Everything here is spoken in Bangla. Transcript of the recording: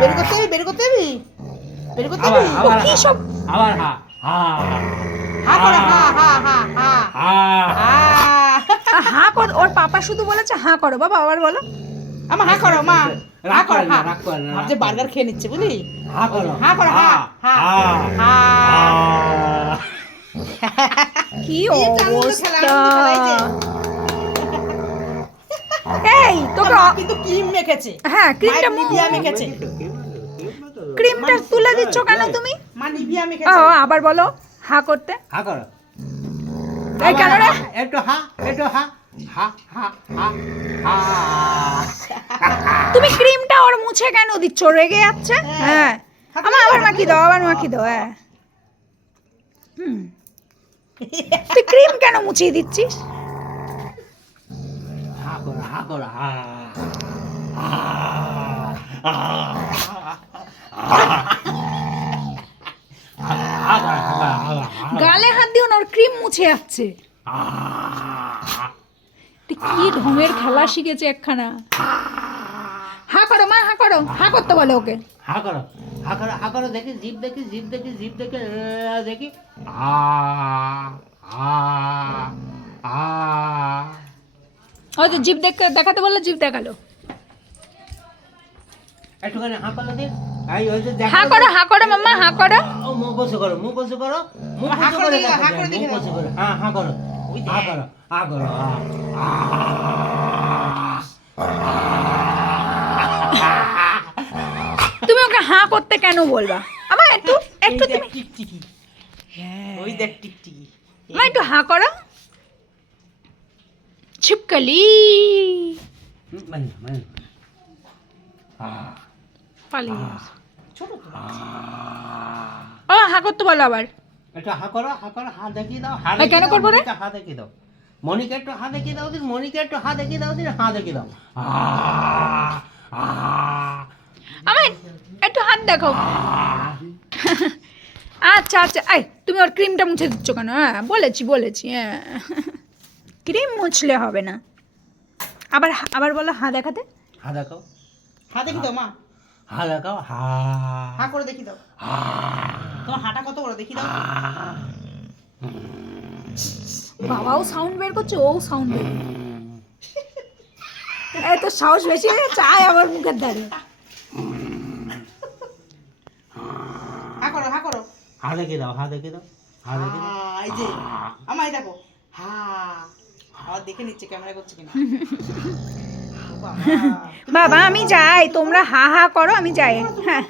বের করতে হবে, বের করতে হবে, বের করতে হবে। কি সব আবার হা হা হা করো, হা হা হা হা হা হা কর। ওর পাপা শুধু বলেছে হা করো, বাবা আবার বলো। আমা হা করো মা, হা করো, হা। রাগ করে না, ভাবছে বার্গার খেয়ে নিচ্ছে বুঝলি। হা করো হা করো, হা হা হা। কি এই চামচ খেলা, অবস্থা! আনন্দ খেলা, এই যে। এই তোকে মা কিন্তু ক্রিম মেখেছে। হ্যাঁ, ক্রিমটা মায়ের নিভিয়া মেখেছে। ক্রিমটা তুলে দিচ্ছ কেন তুমি? মা নিভিয়া ও মেখেছে। আবার বলো হা করতে। হা করো এই কেন রে? একটু হা একটু হা হা হা হা হা তুমি ক্রিমটা ওর মুছে কেন দিচ্ছ? রেগে যাচ্ছে। হ্যাঁ, আমার আবার মাখি দাও, আবার মাখি দাও। হ্যাঁ, তুই ক্রিম কেন মুছিয়ে দিচ্ছিস? হা করো হা করো হা গালে হাত দিও না, ওর ক্রিম মুছে যাচ্ছে। কি ঢঙের খেলা শিখেছে একখানা। হা করো মা, হা করো, হা করতে বলে ওকে। হা করো হা করো হা করো দেখি জিভ দেখি জিভ দেখি জিভ দেখি দেখি হয়তো জিভ দেখাতে বললো, জিভ দেখালো। একটুখানি হা করো দিন হা করো, হা করো মাম্মা, হা করো। ও মুখ বসে করো মুখ বসে করো মুখ হা বসে করে করে দেখি, হা করে দেখি মুখ বসে করো হ্যাঁ হা করো হা করো হা করো তুমি ওকে হা করতে কেন বলবা? আমার একটু একটু এই দেখ তুমি টিকটিকি। ওই দেখ টিকটিকি। মা একটু হা করো। ছিপকলি মানে মানে পালিয়ে গেছে। ছোট তো। ও হা করতে বলো আবার। একটু হা করো হা দেখিয়ে দাও হা কেন দেখিয়ে দাও, করবো রে? মনিকা হা দেখিয়ে দাও মনিকা একটু হা দেখিয়ে দাও দিন মনিকা একটু হা দেখিয়ে দাও দিন হা দেখিয়ে দাও আমার একটু হাত দেখো। আচ্ছা আচ্ছা, এই তুমি ওর ক্রিমটা মুছে দিচ্ছ কেন? হ্যাঁ বলেছি বলেছি, হ্যাঁ ক্রিম মুছলে হবে না। আবার আবার বলো হা দেখাতে। হা দেখাও হা দেখি দাও মা, হা দেখাও হা করে দেখি দাও। তোমার হাঁটা কত করে দেখি দাও। বাবাও সাউন্ড বের করছে, ও সাউন্ড বের করছে। এই তো সাহস বেশি হয়ে যাচ্ছে, আয় আমার মুখের ধারে। হা করো, হা করো। হা দেখিয়ে দাও হা দেখিয়ে দাও হা দেখিয়ে দাও এই যে আমায় দেখো, হা। আবার দেখে নিচ্ছে ক্যামেরা করছে কিনা। ও বাবা। বাবা আমি যাই, তোমরা হা হা করো, আমি যাই। হ্যাঁ